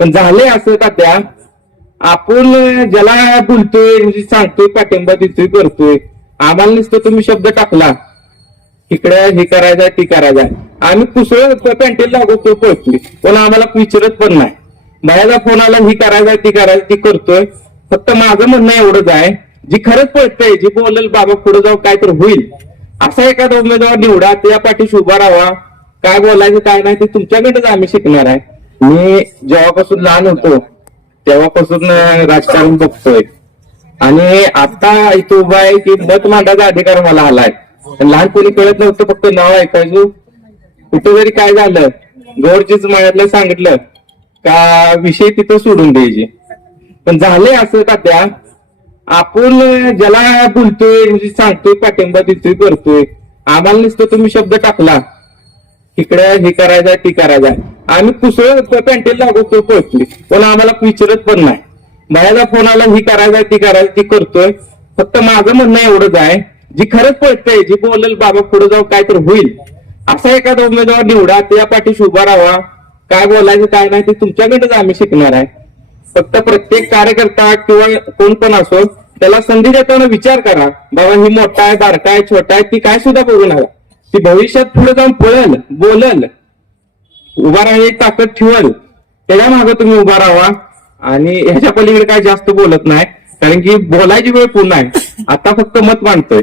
पण झाले असं तात्या, आपण ज्याला बोलतोय म्हणजे सांगतोय पाठिंबा देतोय करतोय, आम्हाला नुसतं तुम्ही शब्द टाकला इकडे हे करायचंय ती करायचंय, आम्ही कुसळ पॅन्टेल लागवतोय पळतोय, पण आम्हाला विचारत पण नाही. बाहेरचा फोन आला ही करायचंय ती करायचं ती करतोय. फक्त माझं म्हणणं एवढंच आहे, जी खरंच पळतंय, जी बोलेल बाबा पुढे जाऊ काय तर होईल असा एखादा उमेदवार निवडा, त्या पाठीशी उभा राहा. काय बोलायचं काय नाही ते तुमच्याकडेच आम्ही शिकणार आहे. मी जेव्हापासून लहान होतो तेव्हापासून राजकारण बघतोय, आणि आता इथं उभा आहे की मत मांडायचा अधिकार मला आलाय. लहानपणी कळत नव्हतं, फक्त नाव ऐकायचो. कुठं जरी काय झालं गौरचीच मळ्यातलं सांगितलं का विषय तिथं सोडून द्यायचे. पण झाले असं तात्या, आपण ज्याला बोलतोय म्हणजे सांगतोय पाठिंबा देतोय करतोय, आम्हाला नुसतं तुम्ही शब्द टाकला इकडे हे करायचंय ती करायचंय, आम्ही कुसळ पॅन्टेल लागवतोय पळतोय, पण आम्हाला विचारत पण नाही. बाहेरचा फोन आला ही करायचंय ती करायचं ती करतोय. फक्त माझं म्हणणं एवढंच आहे, जी खरंच पळतंय, जी बोलेल बाबा पुढे जाऊ काय तर होईल असा एखादा उमेदवार निवडा, त्या पाठीशी उभा राहा. काय बोलायचं काय नाही ते तुमच्याकडेच आम्ही शिकणार आहे. फक्त प्रत्येक कार्यकर्ता किंवा कोण पण असो त्याला संधी देताना विचार करा, बाबा ही मोठा आहे बारका आहे छोटा आहे ती काय सुद्धा बघू नका. ती भविष्यात पुढे जाऊन पळेल बोलल उभा राहण्याची ताकद ठेवल, त्याच्या मागे तुम्ही उभा राहा. आणि ह्याच्या पलीकडे काय जास्त बोलत नाही, कारण की बोलायची वेळ पुन्हा आहे. आता फक्त मत मांडतोय.